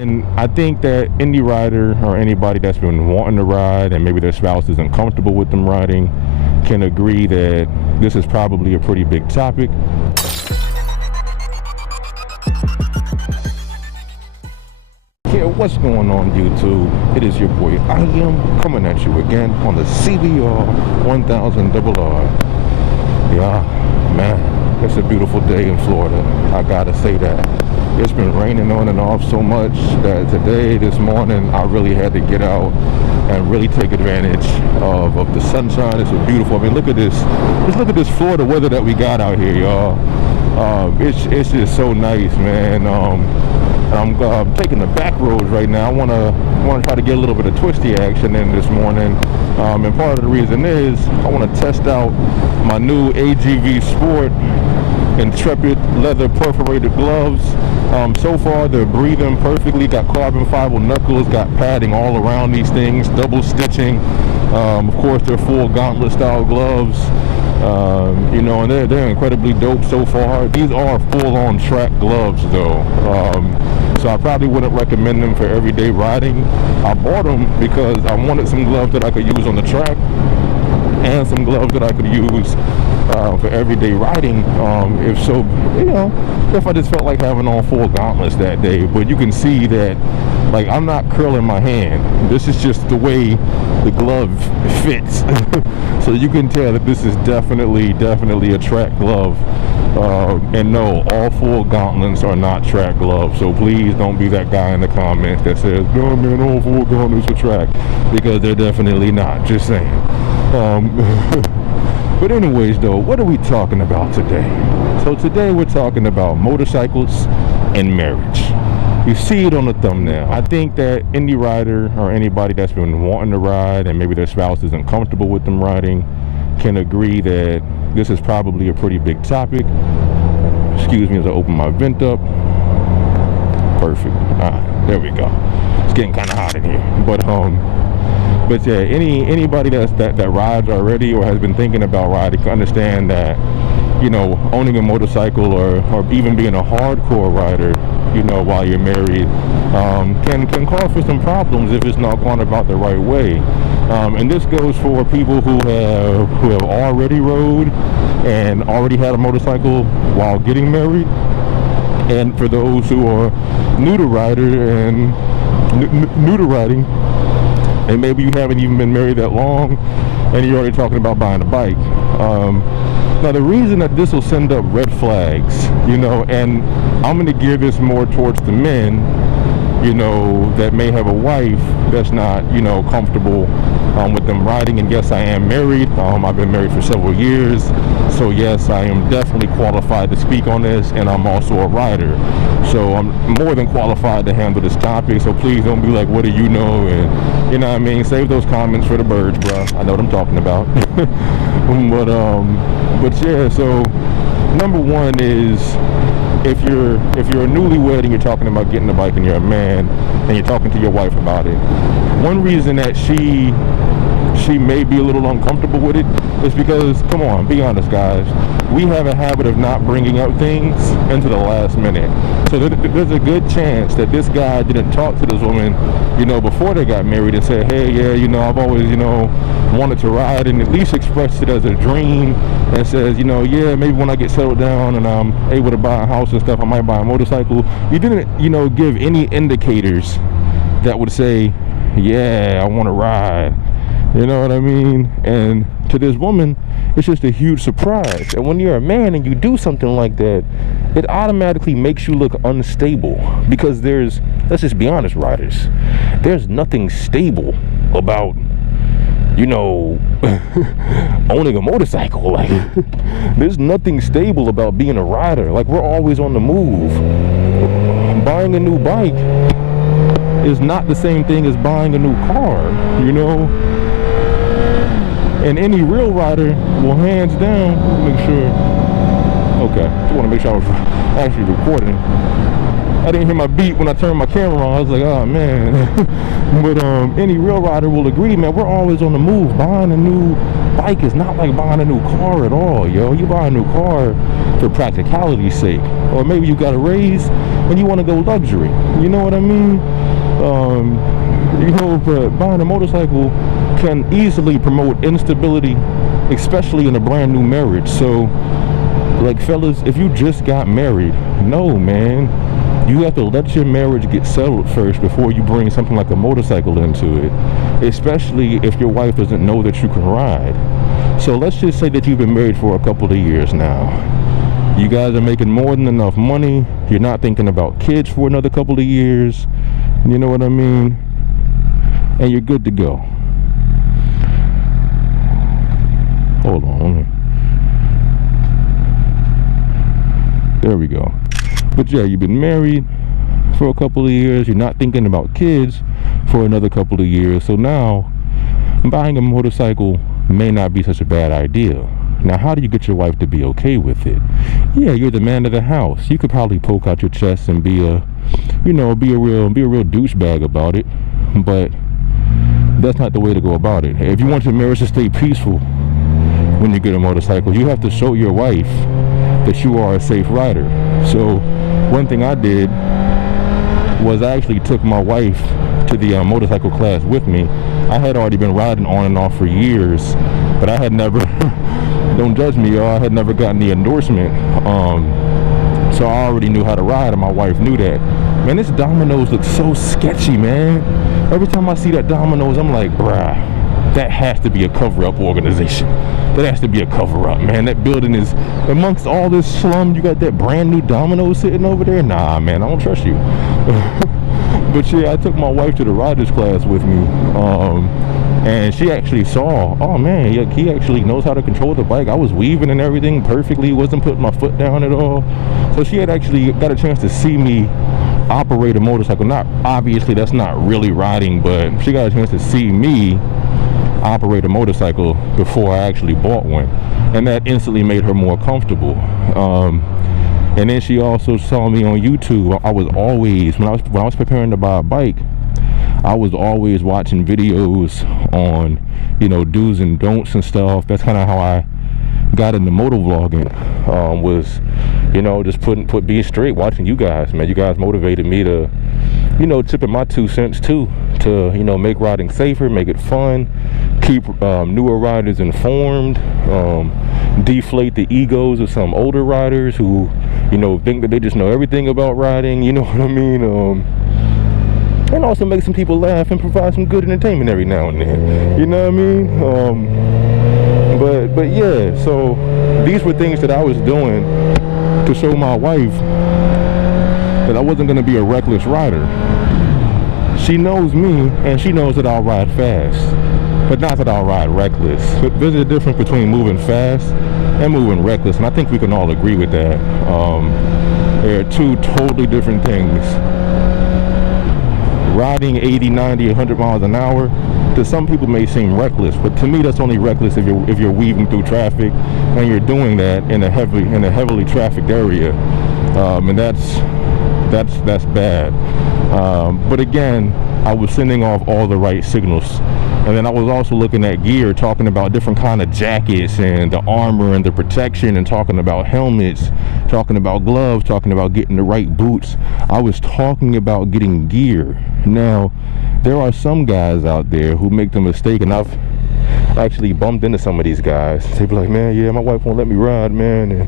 And I think that any rider or anybody that's been wanting to ride and maybe their spouse isn't comfortable with them riding can agree that this is probably a pretty big topic. Yeah, what's going on YouTube? It is your boy I am coming at you again on the CBR 1000 RR. Yeah, man, it's a beautiful day in Florida. I gotta say that. It's been raining on and off so much that this morning, I really had to get out and really take advantage of the sunshine. It's beautiful. I mean, look at this. Just look at this Florida weather that we got out here, y'all. It's just so nice, man. I'm taking the back roads right now. I want to try to get a little bit of twisty action in this morning. And part of the reason is I want to test out my new AGV Sport Intrepid leather perforated gloves. So far they're breathing perfectly, got carbon fiber knuckles, got padding all around these things, double stitching. Of course they're full gauntlet style gloves. You know, and they're incredibly dope so far. These are full-on track gloves though, so I probably wouldn't recommend them for everyday riding. I bought them because I wanted some gloves that I could use on the track and some gloves that I could use for everyday riding, if I just felt like having on full gauntlets that day. But you can see that, like, I'm not curling my hand. This is just the way the glove fits. So you can tell that this is definitely a track glove. And no, all full gauntlets are not track gloves. So please don't be that guy in the comments that says, no man, all full gauntlets are track, because they're definitely not. Just saying. But anyways though, what are we talking about today? So today we're talking about motorcycles and marriage. You see it on the thumbnail. I think that any rider or anybody that's been wanting to ride and maybe their spouse isn't comfortable with them riding can agree that this is probably a pretty big topic. Excuse me as I open my vent up. Perfect. There we go. It's getting kind of hot in here. But yeah, anybody that rides already or has been thinking about riding can understand that, you know, owning a motorcycle or even being a hardcore rider, you know, while you're married, can cause for some problems if it's not gone about the right way. And this goes for people who have already rode and already had a motorcycle while getting married, and for those who are new to riding, and maybe you haven't even been married that long and you're already talking about buying a bike. Now the reason that this will send up red flags, you know, and I'm going to gear this more towards the men, you know, that may have a wife that's not, you know, comfortable with them riding. And yes, I am married. I've been married for several years, so yes, I am definitely qualified to speak on this, and I'm also a rider, so I'm more than qualified to handle this topic. So please don't be like, what do you know? And you know what I mean, save those comments for the birds, bro. I know what I'm talking about. But yeah, so number one is, if you're a newlywed and you're talking about getting a bike and you're a man and you're talking to your wife about it, one reason that she may be a little uncomfortable with it is because, come on, be honest guys, we have a habit of not bringing up things into the last minute. So there's a good chance that this guy didn't talk to this woman, you know, before they got married and said, hey, yeah, you know, I've always, you know, wanted to ride, and at least expressed it as a dream, and says, you know, yeah, maybe when I get settled down and I'm able to buy a house and stuff, I might buy a motorcycle. You didn't, you know, give any indicators that would say, yeah, I want to ride. You know what I mean? And to this woman, it's just a huge surprise. And when you're a man and you do something like that, it automatically makes you look unstable, because let's just be honest, riders, there's nothing stable about, you know, owning a motorcycle. Like, there's nothing stable about being a rider. Like, we're always on the move. Buying a new bike is not the same thing as buying a new car, you know? And any real rider will hands down make sure, okay, just want to make sure I was actually recording. I didn't hear my beep when I turned my camera on. I was like, oh man. But any real rider will agree, man, we're always on the move. Buying a new bike is not like buying a new car at all, yo. You buy a new car for practicality's sake, or maybe you got a raise and you want to go luxury. You know what I mean? You know, but buying a motorcycle can easily promote instability, especially in a brand new marriage. So, like, fellas, if you just got married, no, man, you have to let your marriage get settled first before you bring something like a motorcycle into it, especially if your wife doesn't know that you can ride. So let's just say that you've been married for a couple of years now. You guys are making more than enough money. You're not thinking about kids for another couple of years. You know what I mean? And you're good to go. Hold on. There we go. But yeah, you've been married for a couple of years. You're not thinking about kids for another couple of years. So now, buying a motorcycle may not be such a bad idea. Now, how do you get your wife to be okay with it? Yeah, you're the man of the house. You could probably poke out your chest and be a, you know, be a real douchebag about it. But that's not the way to go about it. If you want your marriage to stay peaceful when you get a motorcycle, you have to show your wife that you are a safe rider. So one thing I did was I actually took my wife to the motorcycle class with me. I had already been riding on and off for years, but I had never, don't judge me, y'all, I had never gotten the endorsement. So I already knew how to ride, and my wife knew that. Man, this Domino's looks so sketchy, man. Every time I see that Domino's, I'm like, bruh, that has to be a cover-up organization. That has to be a cover-up, man. That building is, amongst all this slum, you got that brand new Domino's sitting over there? Nah, man, I don't trust you. But yeah, I took my wife to the riders class with me. And she actually saw, oh man, he actually knows how to control the bike. I was weaving and everything perfectly, wasn't putting my foot down at all. So she had actually got a chance to see me operate a motorcycle. Not, obviously that's not really riding, but she got a chance to see me operate a motorcycle before I actually bought one, and that instantly made her more comfortable. And then she also saw me on YouTube. I was always, when I was preparing to buy a bike, I was always watching videos on, you know, do's and don'ts and stuff. That's kind of how I got into motovlogging, was, you know, just being straight, watching you guys, man. You guys motivated me to, you know, tipping my 2 cents too, to, you know, make riding safer, make it fun, keep newer riders informed, deflate the egos of some older riders who, you know, think that they just know everything about riding, you know what I mean? And also make some people laugh and provide some good entertainment every now and then, you know what I mean? But yeah, so these were things that I was doing to show my wife that I wasn't going to be a reckless rider. She knows me, and she knows that I'll ride fast, but not that I'll ride reckless. But there's a difference between moving fast and moving reckless, and I think we can all agree with that. They're two totally different things. Riding 80, 90, 100 miles an hour, to some people may seem reckless, but to me that's only reckless if you're weaving through traffic and you're doing that in a heavily trafficked area, and that's bad. But again, I was sending off all the right signals. And then I was also looking at gear, talking about different kind of jackets and the armor and the protection, and talking about helmets, talking about gloves, talking about getting the right boots. I was talking about getting gear. Now, there are some guys out there who make the mistake, and I've actually bumped into some of these guys. They be like, man, yeah, my wife won't let me ride, man, and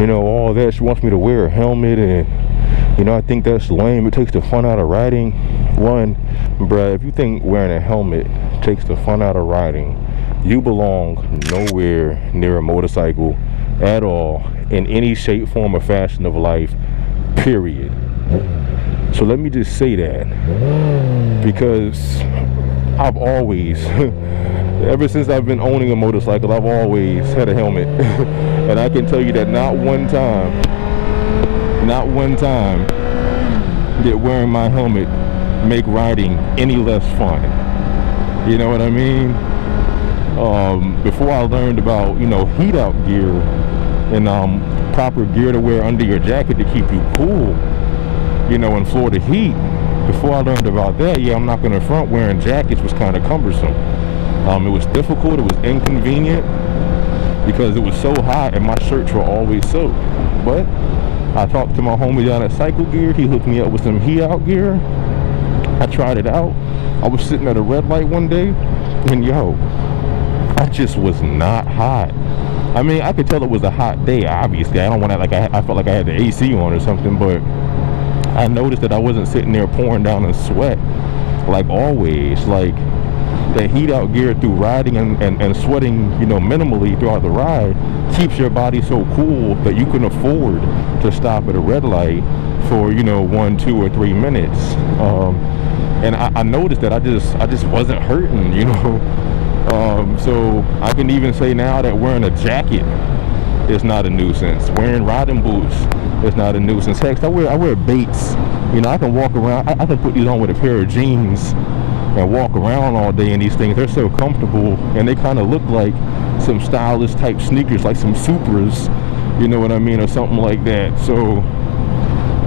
you know, all that. She wants me to wear a helmet, and you know, I think that's lame. It takes the fun out of riding. One, bruh, if you think wearing a helmet takes the fun out of riding, you belong nowhere near a motorcycle at all, in any shape, form, or fashion of life, period. So let me just say that, because I've always, ever since I've been owning a motorcycle, I've always had a helmet. And I can tell you that not one time did wearing my helmet make riding any less fun. You know what I mean? Before I learned about, you know, heat out gear and proper gear to wear under your jacket to keep you cool, you know, in Florida heat, before I learned about that, yeah, I'm not gonna front, wearing jackets was kind of cumbersome. It was difficult, it was inconvenient, because it was so hot and my shirts were always soaked. But I talked to my homie down at Cycle Gear. He hooked me up with some heat out gear. I tried it out. I was sitting at a red light one day, and yo, I just was not hot. I mean, I could tell it was a hot day, obviously. I don't want to, like, I felt like I had the AC on or something, but I noticed that I wasn't sitting there pouring down in sweat like always. Like, that heat out gear through riding and sweating, you know, minimally throughout the ride keeps your body so cool that you can afford to stop at a red light for, you know, 1, 2, or 3 minutes. And I noticed that I just wasn't hurting, you know. So I can even say now that wearing a jacket is not a nuisance. Wearing riding boots is not a nuisance. Heck, I wear Bates. You know, I can walk around. I can put these on with a pair of jeans and walk around all day in these things. They're so comfortable, and they kind of look like some stylish type sneakers, like some Supras, you know what I mean, or something like that. So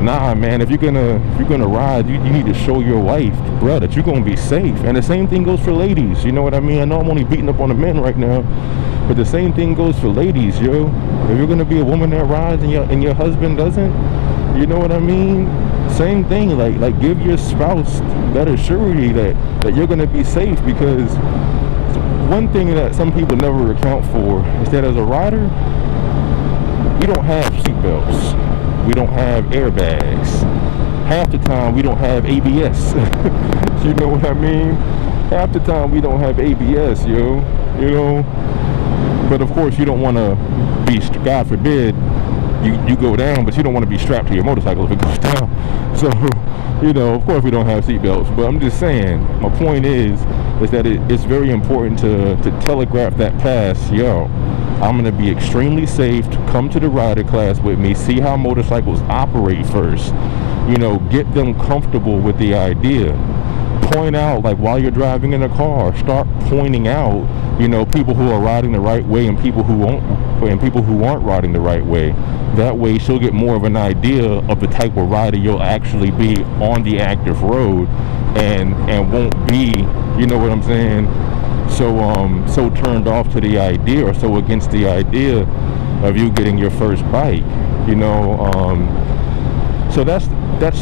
nah, man, if you're gonna ride, you need to show your wife, bro, that you're gonna be safe. And the same thing goes for ladies, you know what I mean? I know I'm only beating up on the men right now, but the same thing goes for ladies, yo. If you're gonna be a woman that rides and your husband doesn't, you know what I mean? Same thing, like give your spouse that surety that you're gonna be safe, because one thing that some people never account for is that as a rider, we don't have seatbelts, we don't have airbags. Half the time we don't have ABS. You know what I mean? Half the time we don't have ABS, yo. You know. But of course you don't want to be, God forbid, you go down, but you don't want to be strapped to your motorcycle if it goes down. So, you know, of course we don't have seatbelts, but I'm just saying, my point is that it's very important to telegraph that pass. Yo, I'm going to be extremely safe. Come to the rider class with me, see how motorcycles operate first, you know, get them comfortable with the idea. Point out, like, while you're driving in a car, start pointing out, you know, people who are riding the right way and people who aren't riding the right way. That way she'll get more of an idea of the type of rider you'll actually be on the active road, and won't be, you know what I'm saying, so turned off to the idea, or so against the idea of you getting your first bike, you know. So that's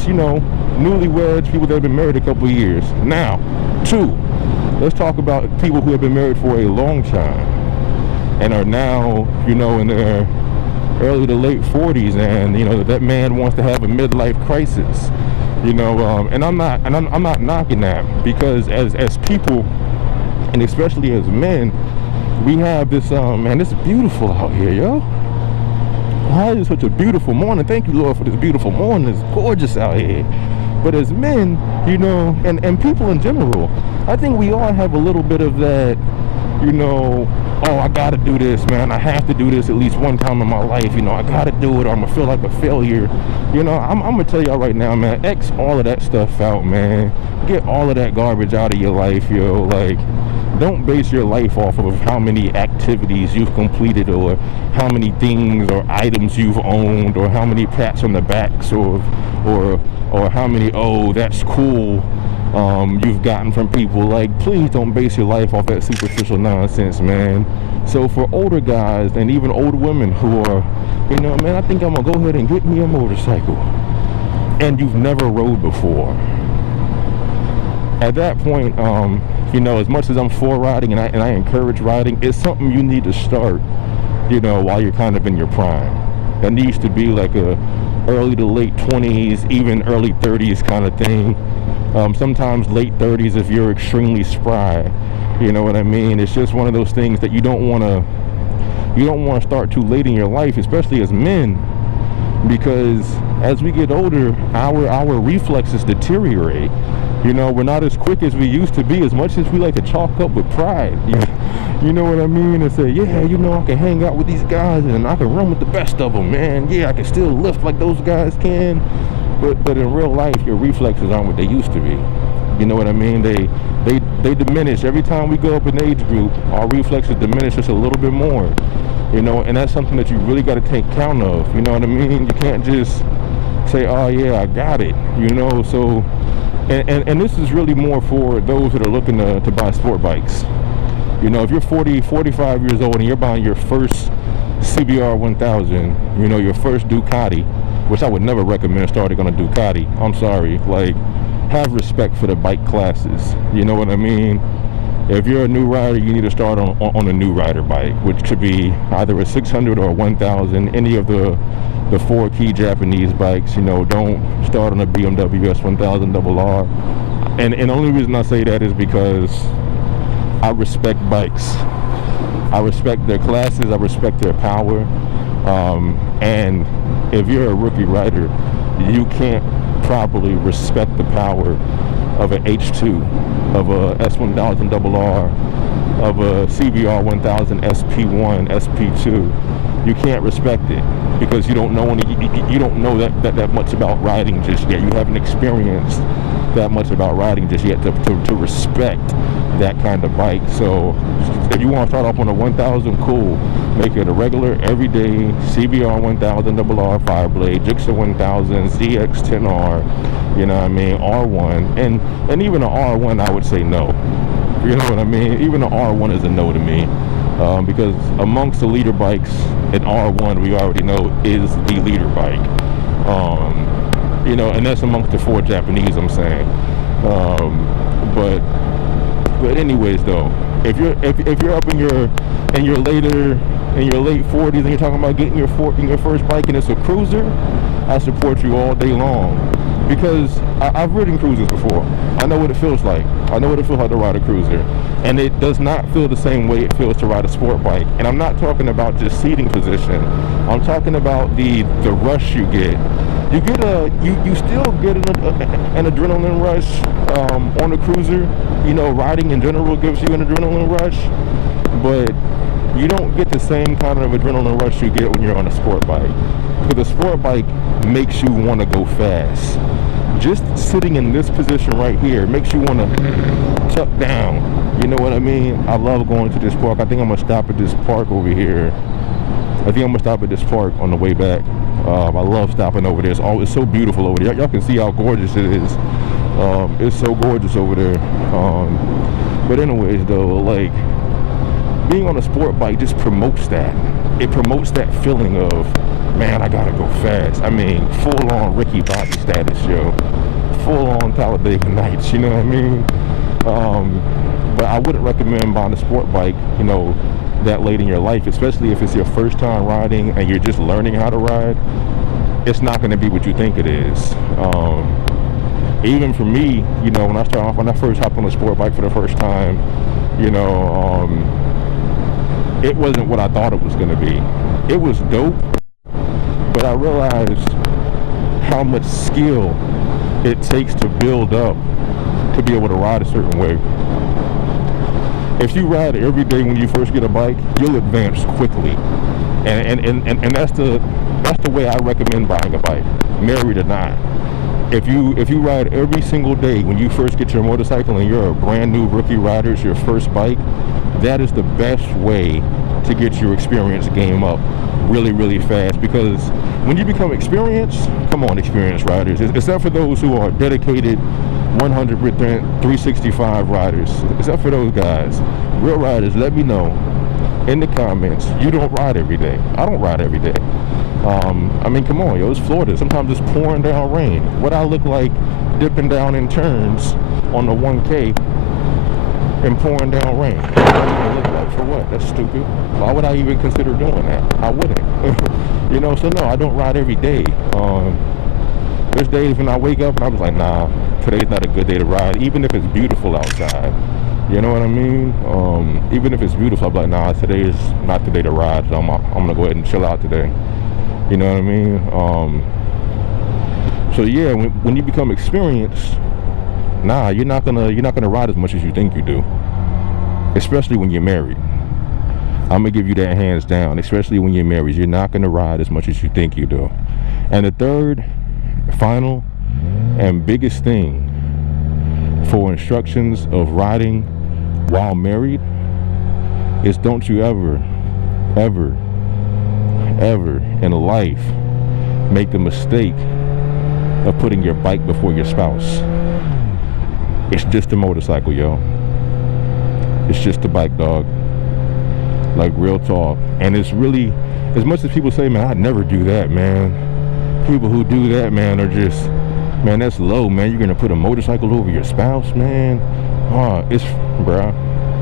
you know, newlyweds, people that have been married a couple of years. Now, 2, let's talk about people who have been married for a long time and are now, you know, in their early to late 40s, and you know that man wants to have a midlife crisis, you know. And I'm not knocking that, because as people, and especially as men, we have this man, it's beautiful out here, yo. Why is it such a beautiful morning? Thank you, Lord, for this beautiful morning. It's gorgeous out here. But as men, you know, and people in general, I think we all have a little bit of that, you know, oh, I gotta do this, man. I have to do this at least one time in my life. You know, I gotta do it or I'm gonna feel like a failure. You know, I'm gonna tell y'all right now, man, X all of that stuff out, man. Get all of that garbage out of your life, yo. Like, don't base your life off of how many activities you've completed, or how many things or items you've owned, or how many pats on the backs, or how many, oh, that's cool, you've gotten from people. Like, please don't base your life off that superficial nonsense, man. So for older guys and even older women who are, you know, man, I think I'm gonna go ahead and get me a motorcycle, and you've never rode before, at that point, you know, as much as I'm for riding and I encourage riding, it's something you need to start, you know, while you're kind of in your prime. That needs to be like a early to late 20s, even early 30s kind of thing. Sometimes late 30s if you're extremely spry, you know what I mean? It's just one of those things that you don't want to start too late in your life, especially as men, because as we get older, our reflexes deteriorate. You know, we're not as quick as we used to be, as much as we like to chalk up with pride. You know what I mean? And say, yeah, you know, I can hang out with these guys and I can run with the best of them, man. Yeah, I can still lift like those guys can. But in real life, your reflexes aren't what they used to be. You know what I mean? They diminish. Every time we go up in age group, our reflexes diminish just a little bit more. You know, and that's something that you really got to take count of. You know what I mean? You can't just say, oh yeah, I got it, you know. So and this is really more for those that are looking to buy sport bikes. You know, if you're 40, 45 years old and you're buying your first CBR 1000, you know, your first Ducati, which I would never recommend starting on a Ducati. I'm sorry. Like, have respect for the bike classes. You know what I mean? If you're a new rider, you need to start on a new rider bike, which could be either a 600 or a 1000, any of the 4 key Japanese bikes. You know, don't start on a BMW S1000 RR. And the only reason I say that is because I respect bikes. I respect their classes, I respect their power, and if you're a rookie rider, you can't properly respect the power of an H2, of a S1000 RR, of a CBR 1000 SP1, SP2. You can't respect it because you don't know that much about riding just yet. You haven't experienced that much about riding just yet to respect that kind of bike. So if you want to start off on a 1000, cool. Make it a regular everyday CBR 1000 RR 5-blade, Gixxer 1000, ZX10R, you know what I mean, R1, and even an R1 I would say no. You know what I mean? Even an R1 is a no to me, because amongst the leader bikes, an R1 we already know is the leader bike. You know, and that's amongst the 4 Japanese, I'm saying. But anyways, though, if you're up in your late 40s and you're talking about getting your first bike and it's a cruiser, I support you all day long, because I've ridden cruisers before. I know what it feels like. I know what it feels like to ride a cruiser, and it does not feel the same way it feels to ride a sport bike. And I'm not talking about just seating position. I'm talking about the rush you get. You still get an adrenaline rush on a cruiser. You know, riding in general gives you an adrenaline rush, but you don't get the same kind of adrenaline rush you get when you're on a sport bike. Because a sport bike makes you want to go fast. Just sitting in this position right here makes you want to tuck down. You know what I mean? I love going to this park. I think I'm going to stop at this park over here. I think I'm going to stop at this park on the way back. I love stopping over there. It's so beautiful over there. Y'all can see how gorgeous it is. It's so gorgeous over there. But anyways, though, like, being on a sport bike just promotes that. It promotes that feeling of, man, I gotta go fast. I mean, full-on Ricky Bobby status, yo. Full-on Talladega Nights, you know what I mean? But I wouldn't recommend buying a sport bike, you know, that late in your life, especially if it's your first time riding and you're just learning how to ride. It's not going to be what you think it is. Even for me, you know, when I first hopped on a sport bike for the first time, you know, it wasn't what I thought it was going to be. It was dope, but I realized how much skill it takes to build up to be able to ride a certain way. If you ride every day when you first get a bike, you'll advance quickly, and that's the way I recommend buying a bike, married or not. If you ride every single day when you first get your motorcycle and you're a brand new rookie rider, it's your first bike, that is the best way to get your experience game up really, really fast. Because when you become experienced, come on, experienced riders, except for those who are dedicated 100% 365 riders, except for those guys, real riders, let me know in the comments, you don't ride every day. I don't ride every day. I mean, come on, yo, it's Florida. Sometimes it's pouring down rain. What I look like dipping down in turns on the 1K and pouring down rain? What do I look like for what? That's stupid. Why would I even consider doing that? I wouldn't. You know, so no, I don't ride every day. There's days when I wake up and I'm like, nah, today's not a good day to ride, even if it's beautiful outside. You know what I mean? Even if it's beautiful, I'm like, nah, today is not the day to ride, so I'm gonna go ahead and chill out today. You know what I mean? So yeah, when you become experienced, nah, you're not gonna ride as much as you think you do. Especially when you're married. I'm gonna give you that hands down. Especially when you're married, you're not gonna ride as much as you think you do. And the third, final, and biggest thing for instructions of riding while married is, don't you ever in life make the mistake of putting your bike before your spouse. It's just a motorcycle, yo. It's just a bike, dog. Like, real talk. And it's really, as much as people say, man, I'd never do that, man. People who do that, man, are just, man, that's low, man. You're gonna put a motorcycle over your spouse, man. It's, bruh,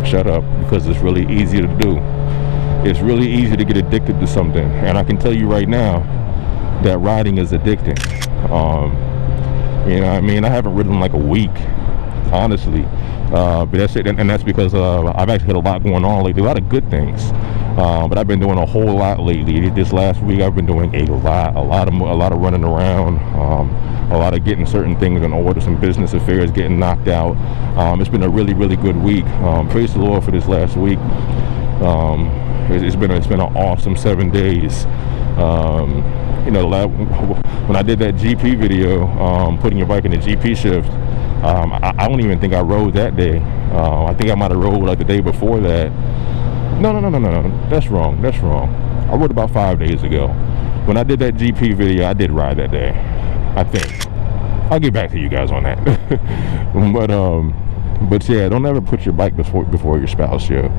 shut up, because it's really easy to do. It's really easy to get addicted to something. And I can tell you right now that riding is addicting. You know what I mean? I haven't ridden in like a week, honestly. But that's it, and that's because I've actually had a lot going on lately, a lot of good things. But I've been doing a whole lot lately. This last week, I've been doing a lot of running around, a lot of getting certain things in order, some business affairs getting knocked out. It's been a really, really good week. Praise the Lord for this last week. It's been an awesome 7 days. You know, when I did that GP video, putting your bike in the GP shift, I don't even think I rode that day. I think I might have rode like the day before that. No, that's wrong. I rode about 5 days ago. When I did that GP video, I did ride that day, I think. I'll get back to you guys on that. But yeah, don't ever put your bike before your spouse, yo.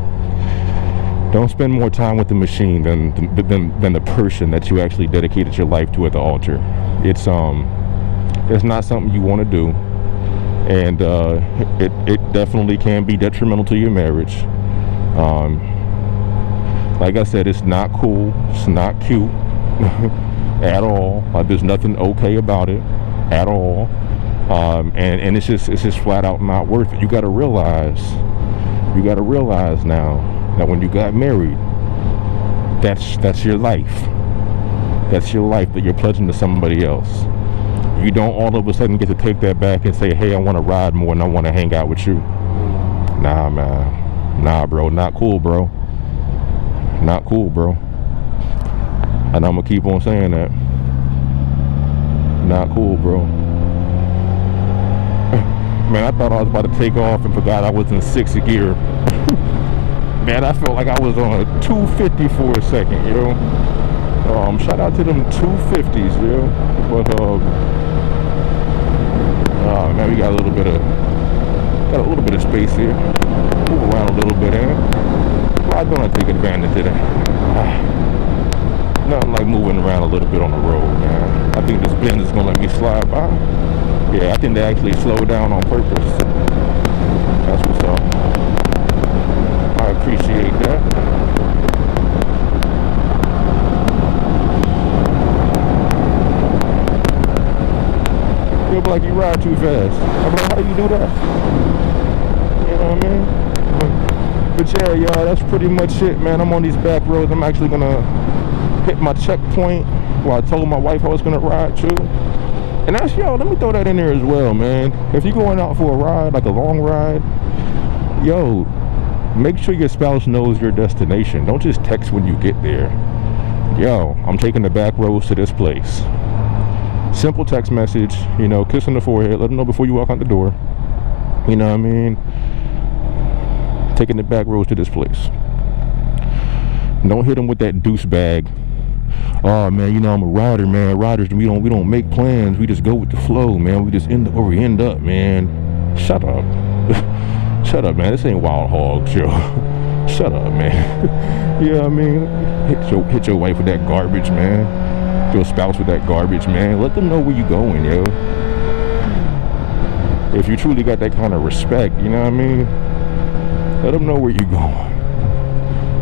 Don't spend more time with the machine than the person that you actually dedicated your life to at the altar. It's not something you want to do, and it definitely can be detrimental to your marriage. Like I said, it's not cool, it's not cute at all. Like, there's nothing okay about it at all, and it's just flat out not worth it. You got to realize now that when you got married, that's your life. That's your life that you're pledging to somebody else. You don't all of a sudden get to take that back and say, hey, I want to ride more and I want to hang out with you. Nah, man. Nah, bro. Not cool, bro. Not cool, bro. And I'm going to keep on saying that. Not cool, bro. Man, I thought I was about to take off and forgot I was in 6th gear. Man, I felt like I was on a 250 for a second, yo. Shout out to them 250s, yo. But man, we got a little bit of space here. Move around a little bit, why don't I take advantage of that? Nothing like moving around a little bit on the road, man. I think this bend is gonna let me slide by. Yeah, I think they actually slowed down on purpose. That's what's up. I appreciate that. Feel like you ride too fast. I'm like, how do you do that? You know what I mean? But yeah, y'all, that's pretty much it, man. I'm on these back roads. I'm actually gonna hit my checkpoint where I told my wife I was gonna ride too. And that's, yo, let me throw that in there as well, man. If you're going out for a ride, like a long ride, yo, make sure your spouse knows your destination. Don't just text when you get there. Yo, I'm taking the back roads to this place. Simple text message, you know, kiss on the forehead, let them know before you walk out the door. You know what I mean? Taking the back roads to this place. Don't hit them with that deuce bag. Oh man, you know I'm a rider, man. Riders, we don't make plans. We just go with the flow, man. We just end up where we end up, man. Shut up. Shut up, man. This ain't Wild Hogs, yo. Shut up, man. You know what I mean? Hit your wife with that garbage, man. Your spouse with that garbage, man. Let them know where you going, yo. If you truly got that kind of respect, you know what I mean? Let them know where you going.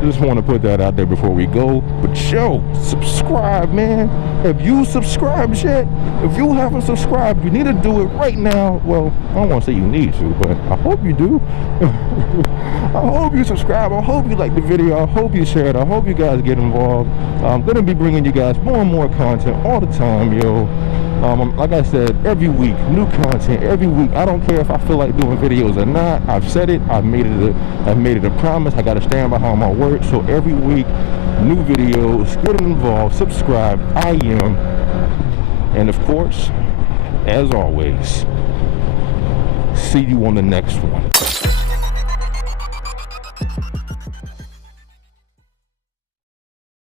Just want to put that out there before we go. But yo, subscribe, man. If you subscribed yet, if you haven't subscribed, you need to do it right now. Well, I don't want to say you need to, but I hope you do. I hope you subscribe. I hope you like the video. I hope you share it. I hope you guys get involved. I'm going to be bringing you guys more and more content all the time, yo. Like I said, every week, new content, every week. I don't care if I feel like doing videos or not. I've said it. I've made it a promise. I got to stand behind my word. So every week, new videos, get involved, subscribe. I am. And of course, as always, see you on the next one.